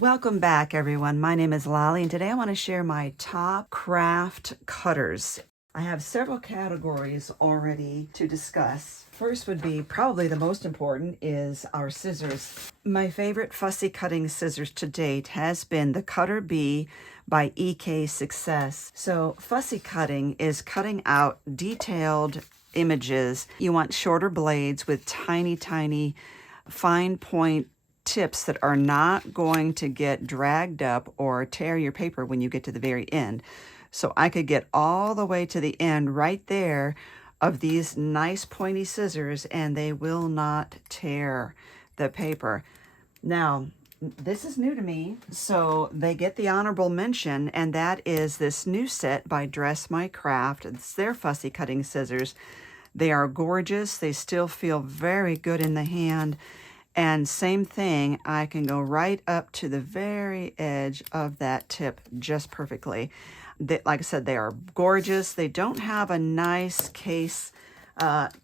Welcome back, everyone. My name is Lolly, and today I want to share my top craft cutters. I have several categories already to discuss. First would be probably the most important is our scissors. My favorite fussy cutting scissors to date has been the Cutter B by EK Success. So fussy cutting is cutting out detailed images. You want shorter blades with tiny, tiny fine point tips that are not going to get dragged up or tear your paper when you get to the very end. So I could get all the way to the end right there of these nice pointy scissors and they will not tear the paper. Now, this is new to me, so they get the honorable mention, and that is this new set by Dress My Craft. It's their fussy cutting scissors. They are gorgeous. They still feel very good in the hand. And same thing, I can go right up to the very edge of that tip just perfectly. Like I said, they are gorgeous. They don't have a nice case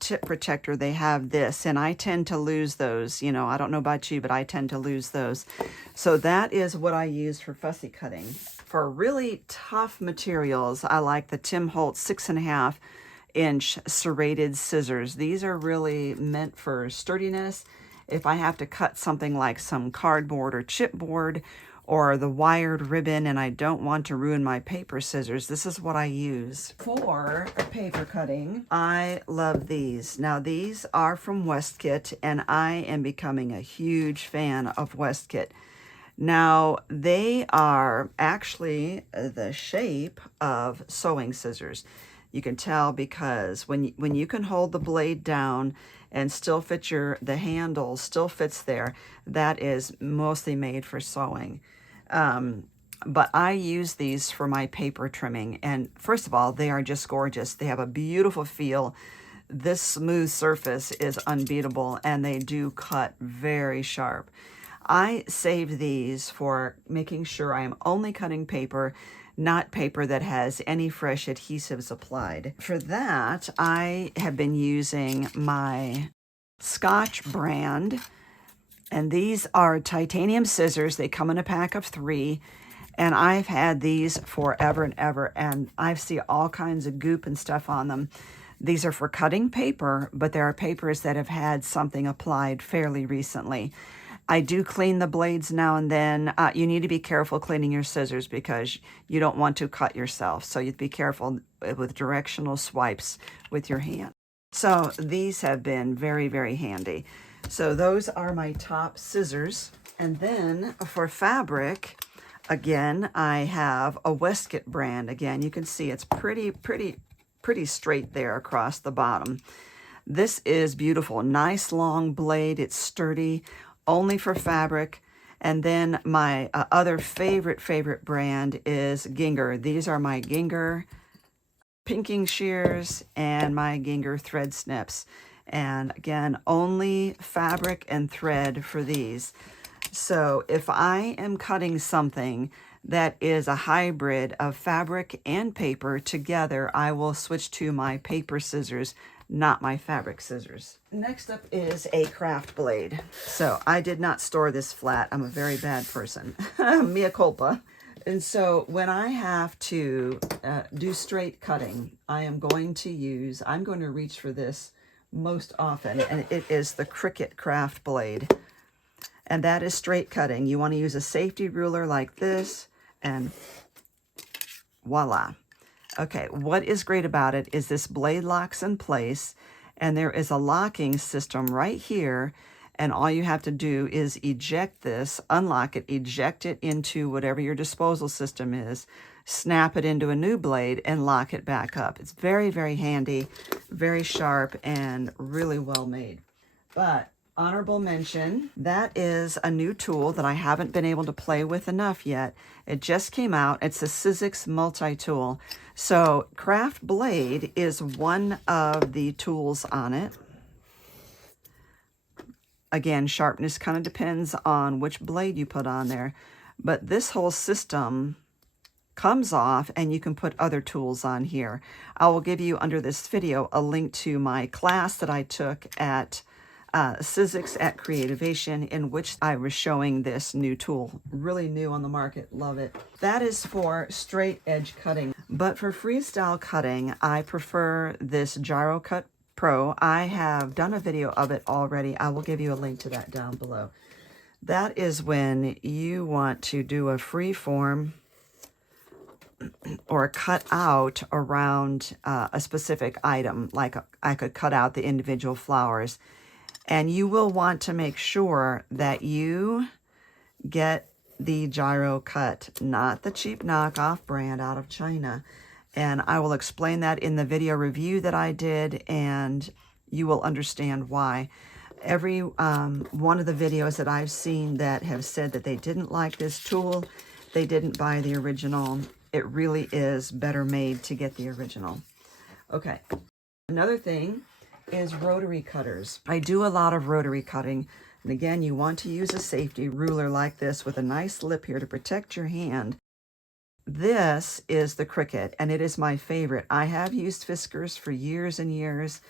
tip protector. They have this, and I tend to lose those. You know, I don't know about you, but I tend to lose those. So that is what I use for fussy cutting. For really tough materials, I like the Tim Holtz 6.5-inch serrated scissors. These are really meant for sturdiness. If I have to cut something like some cardboard or chipboard or the wired ribbon and I don't want to ruin my paper scissors, this is what I use. For paper cutting, I love these. Now these are from Westkit, and I am becoming a huge fan of Westkit. Now they are actually the shape of sewing scissors. You can tell because when you can hold the blade down and still fit the handle still fits there, that is mostly made for sewing. But I use these for my paper trimming, and first of all, they are just gorgeous. They have a beautiful feel. This smooth surface is unbeatable, and they do cut very sharp. I saved these for making sure I am only cutting paper, not paper that has any fresh adhesives applied. For that, I have been using my Scotch brand, and these are titanium scissors. They come in a pack of 3, and I've had these forever and ever, and I see all kinds of goop and stuff on them. These are for cutting paper, but there are papers that have had something applied fairly recently. I do clean the blades now and then. You need to be careful cleaning your scissors because you don't want to cut yourself. So you'd be careful with directional swipes with your hand. So these have been very, very handy. So those are my top scissors. And then for fabric, again, I have a Westkit brand. Again, you can see it's pretty straight there across the bottom. This is beautiful. Nice long blade. It's sturdy. Only for fabric. And then my other favorite brand is Ginger. These are my Ginger pinking shears and my Ginger thread snips. And again, only fabric and thread for these. So if I am cutting something that is a hybrid of fabric and paper together, I will switch to my paper scissors, not my fabric scissors. Next up is a craft blade. So I did not store this flat. I'm a very bad person. Mea culpa. And so when I have to do straight cutting, I'm going to reach for this most often, and it is the Cricut craft blade. And that is straight cutting. You want to use a safety ruler like this, and voila. Okay, what is great about it is this blade locks in place, and there is a locking system right here, and all you have to do is eject this, unlock it, eject it into whatever your disposal system is, snap it into a new blade, and lock it back up. It's very, very handy, very sharp, and really well made. But honorable mention, that is a new tool that I haven't been able to play with enough yet. It just came out. It's a Sizzix multi-tool. So craft blade is one of the tools on it. Again, sharpness kind of depends on which blade you put on there. But this whole system comes off and you can put other tools on here. I will give you under this video a link to my class that I took at Sizzix at Creativation, in which I was showing this new tool. Really new on the market, love it. That is for straight edge cutting. But for freestyle cutting, I prefer this Gyro Cut Pro. I have done a video of it already. I will give you a link to that down below. That is when you want to do a free form or cut out around a specific item. Like I could cut out the individual flowers. And you will want to make sure that you get the Gyro Cut, not the cheap knockoff brand out of China. And I will explain that in the video review that I did, and you will understand why. Every one of the videos that I've seen that have said that they didn't like this tool, they didn't buy the original. It really is better made to get the original. Okay, another thing is rotary cutters. I do a lot of rotary cutting. And again, you want to use a safety ruler like this with a nice lip here to protect your hand. This is the Cricut, and it is my favorite. I have used Fiskars for years and years,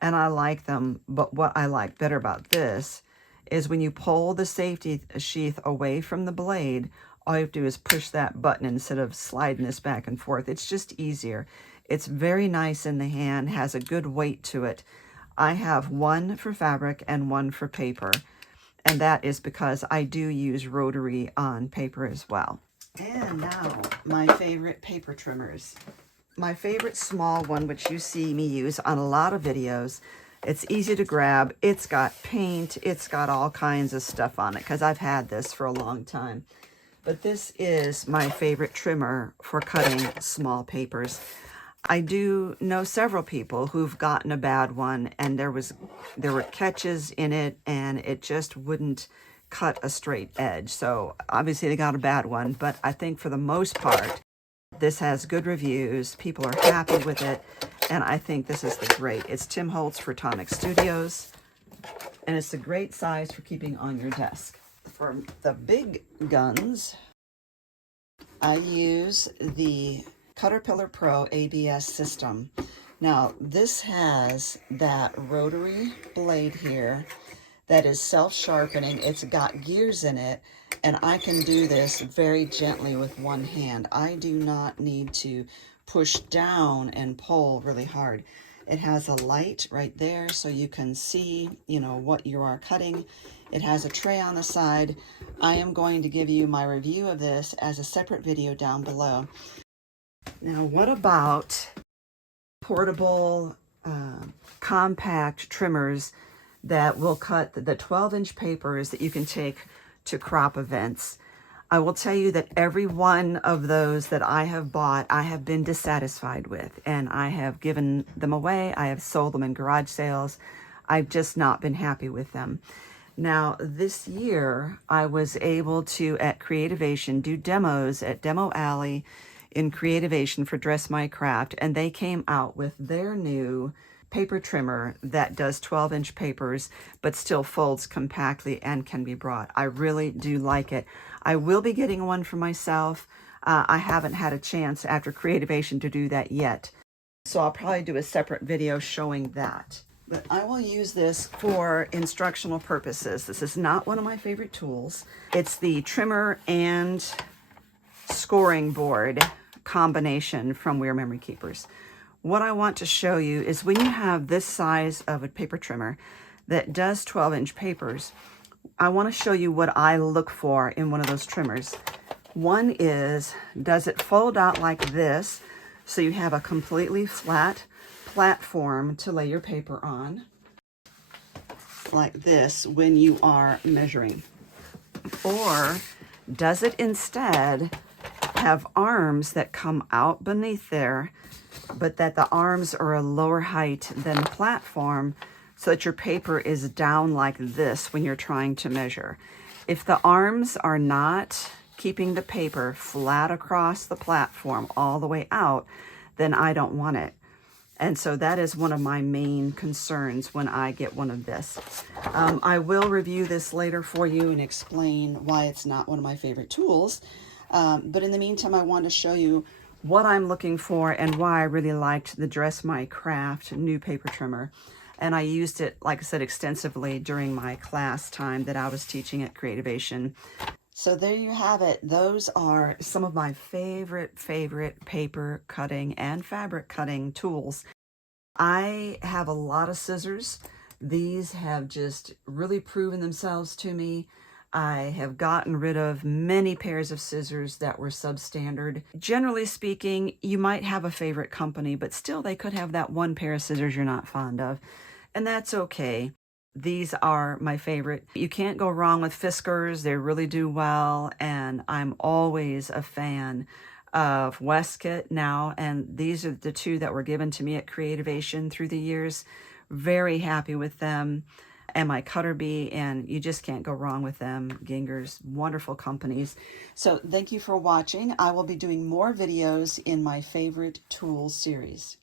and I like them. But what I like better about this is when you pull the safety sheath away from the blade, all you have to do is push that button instead of sliding this back and forth. It's just easier. It's very nice in the hand, has a good weight to it. I have one for fabric and one for paper, and that is because I do use rotary on paper as well. And now, my favorite paper trimmers. My favorite small one, which you see me use on a lot of videos. It's easy to grab. It's got paint. It's got all kinds of stuff on it because I've had this for a long time. But this is my favorite trimmer for cutting small papers. I do know several people who've gotten a bad one, and there were catches in it, and it just wouldn't cut a straight edge. So obviously they got a bad one, but I think for the most part, this has good reviews. People are happy with it, and I think this is the great. It's Tim Holtz for Tonic Studios, and it's a great size for keeping on your desk. For the big guns, I use the Caterpillar Pro ABS system. Now, this has that rotary blade here that is self-sharpening. It's got gears in it, and I can do this very gently with one hand. I do not need to push down and pull really hard. It has a light right there so you can see, what you are cutting. It has a tray on the side. I am going to give you my review of this as a separate video down below. Now, what about portable, compact trimmers that will cut the 12-inch papers that you can take to crop events? I will tell you that every one of those that I have bought, I have been dissatisfied with, and I have given them away. I have sold them in garage sales. I've just not been happy with them. Now, this year, I was able to, at Creativation, do demos at Demo Alley in Creativation for Dress My Craft, and they came out with their new paper trimmer that does 12-inch papers, but still folds compactly and can be brought. I really do like it. I will be getting one for myself. I haven't had a chance after Creativation to do that yet, so I'll probably do a separate video showing that. But I will use this for instructional purposes. This is not one of my favorite tools. It's the trimmer and scoring board combination from We're Memory Keepers. What I want to show you is when you have this size of a paper trimmer that does 12-inch papers, I want to show you what I look for in one of those trimmers. One is, does it fold out like this so you have a completely flat platform to lay your paper on, like this when you are measuring? Or does it instead have arms that come out beneath there, but that the arms are a lower height than the platform so that your paper is down like this when you're trying to measure? If the arms are not keeping the paper flat across the platform all the way out, then I don't want it. And so that is one of my main concerns when I get one of this. I will review this later for you and explain why it's not one of my favorite tools. But in the meantime, I want to show you what I'm looking for and why I really liked the Dress My Craft new paper trimmer. And I used it, like I said, extensively during my class time that I was teaching at Creativation. So there you have it. Those are some of my favorite paper cutting and fabric cutting tools. I have a lot of scissors. These have just really proven themselves to me. I have gotten rid of many pairs of scissors that were substandard. Generally speaking, you might have a favorite company, but still they could have that one pair of scissors you're not fond of, and that's okay. These are my favorite. You can't go wrong with Fiskars. They really do well, and I'm always a fan of Westcott now, and these are the two that were given to me at Creativation through the years. Very happy with them. And my Cutter Bee, and you just can't go wrong with them. Ginger's, wonderful companies. So thank you for watching. I will be doing more videos in my favorite tools series.